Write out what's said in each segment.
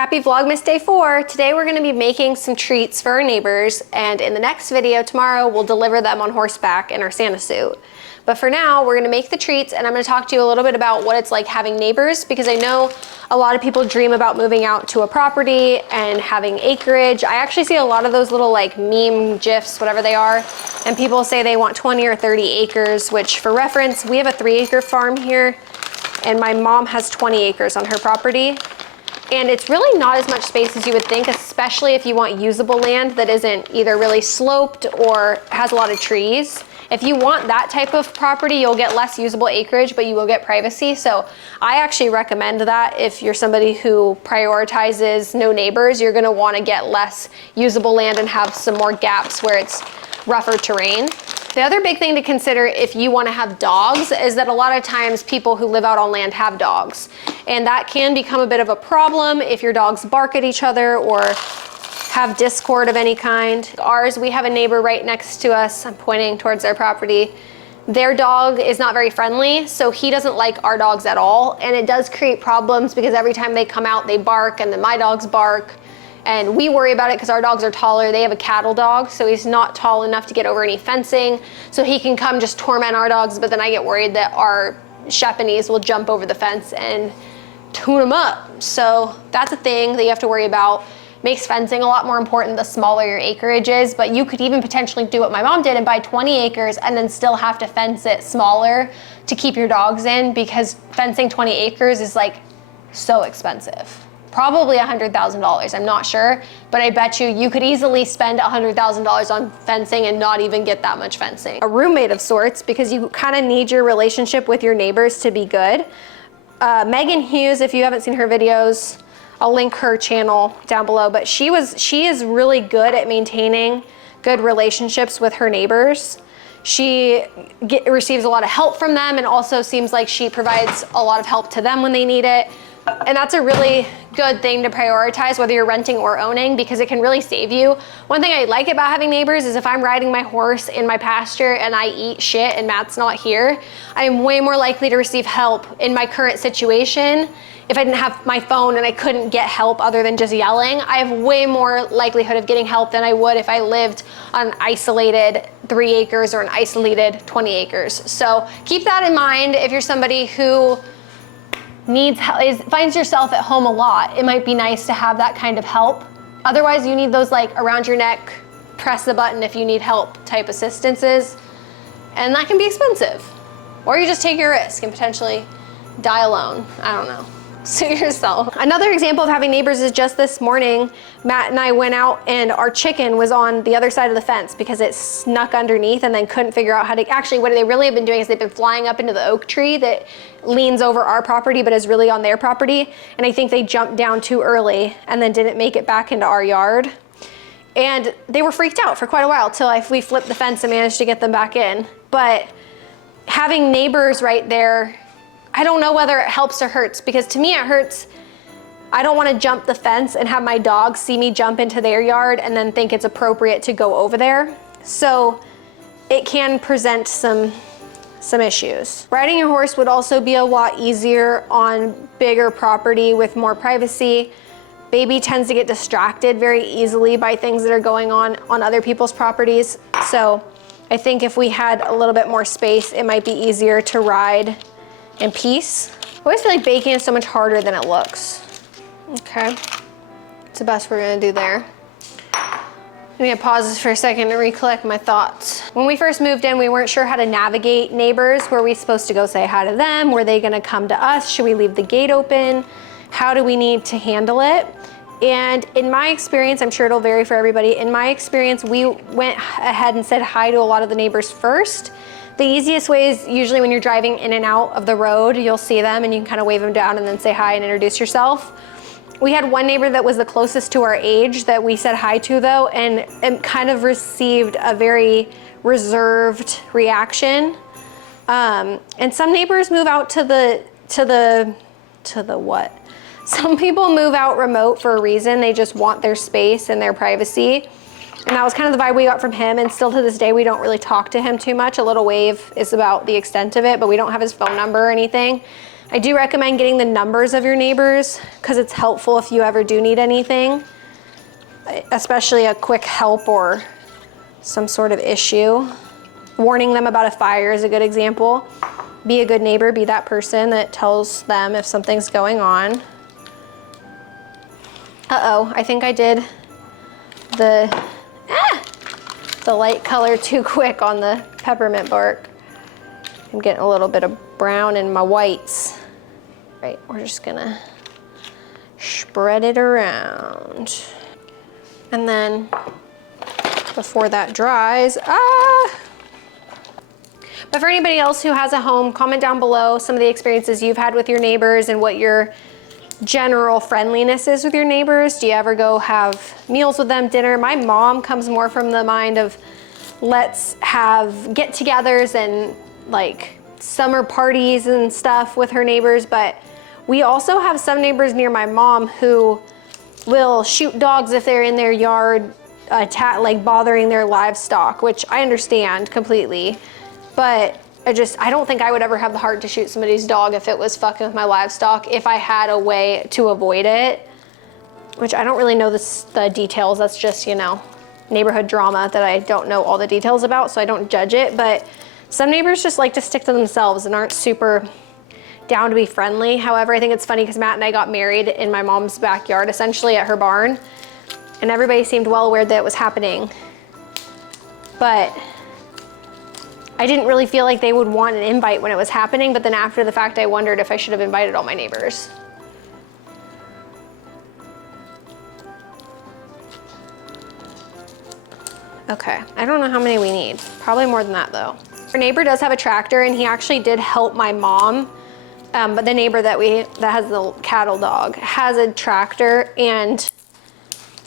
Happy Vlogmas Day 4. Today we're gonna be making some treats for our neighbors, and in the next video tomorrow, we'll deliver them on horseback in our Santa suit. But for now, we're gonna make the treats, and I'm gonna talk to you a little bit about what it's like having neighbors, because I know a lot of people dream about moving out to a property and having acreage. I actually see a lot of those little like meme GIFs, whatever they are, and people say they want 20 or 30 acres, which for reference, we have a 3-acre farm here, and my mom has 20 acres on her property. And it's really not as much space as you would think, especially if you want usable land that isn't either really sloped or has a lot of trees. If you want that type of property, you'll get less usable acreage, but you will get privacy. So I actually recommend that if you're somebody who prioritizes no neighbors, you're gonna wanna get less usable land and have some more gaps where it's rougher terrain. The other big thing to consider if you want to have dogs is that a lot of times people who live out on land have dogs. And that can become a bit of a problem if your dogs bark at each other or have discord of any kind. Ours, we have a neighbor right next to us. I'm pointing towards their property. Their dog is not very friendly, so he doesn't like our dogs at all. And it does create problems because every time they come out, they bark, and then my dogs bark. And we worry about it because our dogs are taller. They have a cattle dog, so he's not tall enough to get over any fencing. So he can come just torment our dogs, but then I get worried that our Shepanese will jump over the fence and tune them up. So that's a thing that you have to worry about. Makes fencing a lot more important the smaller your acreage is, but you could even potentially do what my mom did and buy 20 acres and then still have to fence it smaller to keep your dogs in, because fencing 20 acres is like so expensive. Probably $100,000, I'm not sure, but I bet you could easily spend $100,000 on fencing and not even get that much fencing. A roommate of sorts, because you kind of need your relationship with your neighbors to be good. Megan Hughes, if you haven't seen her videos, I'll link her channel down below, but she is really good at maintaining good relationships with her neighbors. She receives a lot of help from them, and also seems like she provides a lot of help to them when they need it. And that's a really good thing to prioritize, whether you're renting or owning, because it can really save you. One thing I like about having neighbors is if I'm riding my horse in my pasture and I eat shit and Matt's not here, I am way more likely to receive help in my current situation. If I didn't have my phone and I couldn't get help other than just yelling, I have way more likelihood of getting help than I would if I lived on an isolated 3 acres or an isolated 20 acres. So keep that in mind if you're somebody who finds yourself at home a lot. It might be nice to have that kind of help. Otherwise, you need those like around your neck, press the button if you need help type assistances, and that can be expensive. Or you just take your risk and potentially die alone. I don't know. Suit yourself. Another example of having neighbors is just this morning, Matt and I went out and our chicken was on the other side of the fence because it snuck underneath and then couldn't figure out how to, actually what they really have been doing is they've been flying up into the oak tree that leans over our property but is really on their property. And I think they jumped down too early and then didn't make it back into our yard. And they were freaked out for quite a while till we flipped the fence and managed to get them back in. But having neighbors right there, I don't know whether it helps or hurts, because to me it hurts. I don't want to jump the fence and have my dog see me jump into their yard and then think it's appropriate to go over there. So it can present some issues. Riding your horse would also be a lot easier on bigger property with more privacy. Baby tends to get distracted very easily by things that are going on other people's properties. So I think if we had a little bit more space, it might be easier to ride in peace. I always feel like baking is so much harder than it looks. Okay, it's the best we're gonna do there. I'm gonna pause this for a second to recollect my thoughts. When we first moved in, we weren't sure how to navigate neighbors. Were we supposed to go say hi to them? Were they gonna come to us? Should we leave the gate open? How do we need to handle it? And in my experience, I'm sure it'll vary for everybody. In my experience, we went ahead and said hi to a lot of the neighbors first. The easiest way is usually when you're driving in and out of the road, you'll see them and you can kind of wave them down and then say hi and introduce yourself. We had one neighbor that was the closest to our age that we said hi to though, and kind of received a very reserved reaction. And some neighbors move out to the what? Some people move out remote for a reason. They just want their space and their privacy. And that was kind of the vibe we got from him, and still to this day, we don't really talk to him too much. A little wave is about the extent of it, but we don't have his phone number or anything. I do recommend getting the numbers of your neighbors because it's helpful if you ever do need anything, especially a quick help or some sort of issue. Warning them about a fire is a good example. Be a good neighbor, be that person that tells them if something's going on. Uh-oh, I think I did the light color too quick on the peppermint bark. I'm getting a little bit of brown in my whites. Right, we're just gonna spread it around. And then before that dries, But for anybody else who has a home, comment down below some of the experiences you've had with your neighbors and what your general friendliness is with your neighbors. Do you ever go have meals with them, dinner? My mom comes more from the mind of let's have get-togethers and like summer parties and stuff with her neighbors, but we also have some neighbors near my mom who will shoot dogs if they're in their yard, like bothering their livestock, which I understand completely. But I don't think I would ever have the heart to shoot somebody's dog if it was fucking with my livestock, if I had a way to avoid it, which I don't really know the details. That's just, you know, neighborhood drama that I don't know all the details about, so I don't judge it. But some neighbors just like to stick to themselves and aren't super down to be friendly. However, I think it's funny because Matt and I got married in my mom's backyard, essentially at her barn, and everybody seemed well aware that it was happening. But I didn't really feel like they would want an invite when it was happening, but then after the fact, I wondered if I should have invited all my neighbors. Okay, I don't know how many we need. Probably more than that though. Our neighbor does have a tractor and he actually did help my mom, but the neighbor that has the cattle dog has a tractor and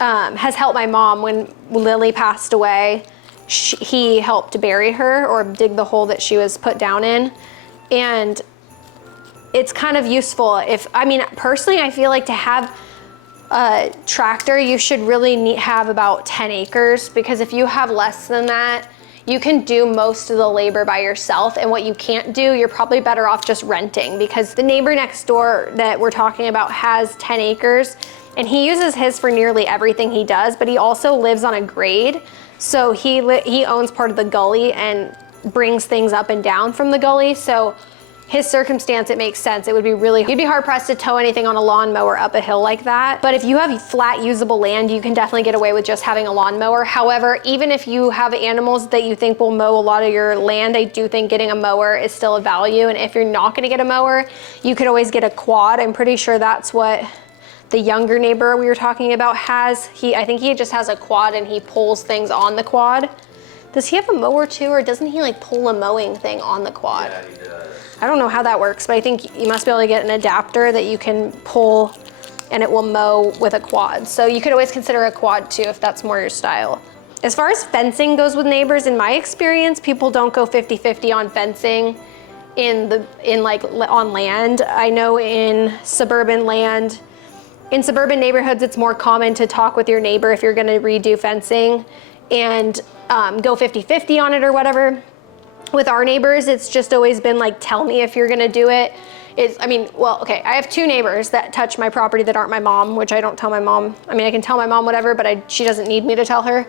has helped my mom when Lily passed away. He helped to bury her or dig the hole that she was put down in. And it's kind of useful personally, I feel like to have a tractor, you should really have about 10 acres because if you have less than that, you can do most of the labor by yourself. And what you can't do, you're probably better off just renting because the neighbor next door that we're talking about has 10 acres and he uses his for nearly everything he does, but he also lives on a grade. So he owns part of the gully and brings things up and down from the gully. So his circumstance, it makes sense. It would be you'd be hard pressed to tow anything on a lawnmower up a hill like that. But if you have flat usable land, you can definitely get away with just having a lawnmower. However, even if you have animals that you think will mow a lot of your land, I do think getting a mower is still a value. And if you're not gonna get a mower, you could always get a quad. I'm pretty sure that's what the younger neighbor we were talking about has. I think he just has a quad and he pulls things on the quad. Does he have a mower too, or doesn't he like pull a mowing thing on the quad? Yeah, he does. I don't know how that works, but I think you must be able to get an adapter that you can pull and it will mow with a quad. So you could always consider a quad too if that's more your style. As far as fencing goes with neighbors, in my experience, people don't go 50-50 on fencing on land. I know in suburban neighborhoods, it's more common to talk with your neighbor if you're gonna redo fencing and go 50-50 on it or whatever. With our neighbors, it's just always been like, tell me if you're gonna do it. I have two neighbors that touch my property that aren't my mom, which I don't tell my mom. I mean, I can tell my mom whatever, but she doesn't need me to tell her.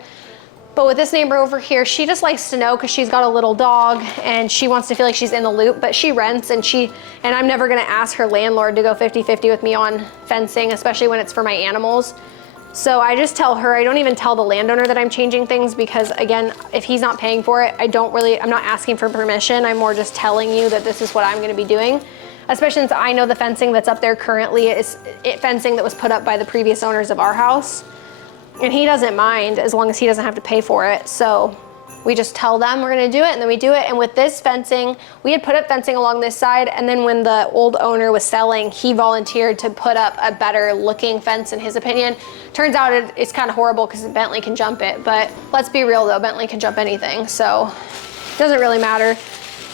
But with this neighbor over here, she just likes to know because she's got a little dog and she wants to feel like she's in the loop, but she rents and I'm never gonna ask her landlord to go 50-50 with me on fencing, especially when it's for my animals. So I just tell her, I don't even tell the landowner that I'm changing things because again, if he's not paying for it, I'm not asking for permission. I'm more just telling you that this is what I'm gonna be doing. Especially since I know the fencing that's up there currently is fencing that was put up by the previous owners of our house. And he doesn't mind as long as he doesn't have to pay for it. So we just tell them we're gonna do it and then we do it. And with this fencing, we had put up fencing along this side and then when the old owner was selling, he volunteered to put up a better looking fence in his opinion. Turns out it's kind of horrible because Bentley can jump it, but let's be real though, Bentley can jump anything. So it doesn't really matter.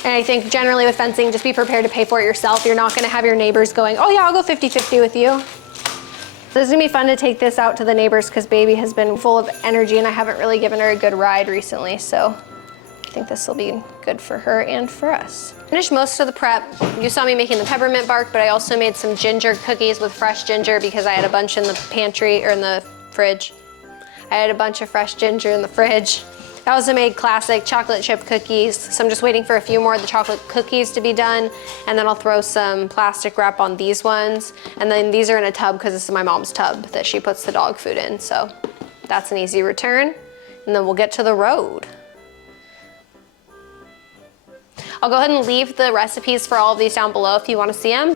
And I think generally with fencing, just be prepared to pay for it yourself. You're not gonna have your neighbors going, oh yeah, I'll go 50-50 with you. So it's gonna be fun to take this out to the neighbors because baby has been full of energy and I haven't really given her a good ride recently. So I think this will be good for her and for us. Finished most of the prep. You saw me making the peppermint bark, but I also made some ginger cookies with fresh ginger because I had a bunch in the pantry or in the fridge. I had a bunch of fresh ginger in the fridge. I also made classic chocolate chip cookies, so I'm just waiting for a few more of the chocolate cookies to be done, and then I'll throw some plastic wrap on these ones. And then these are in a tub because this is my mom's tub that she puts the dog food in, so that's an easy return. And then we'll get to the road. I'll go ahead and leave the recipes for all of these down below if you want to see them.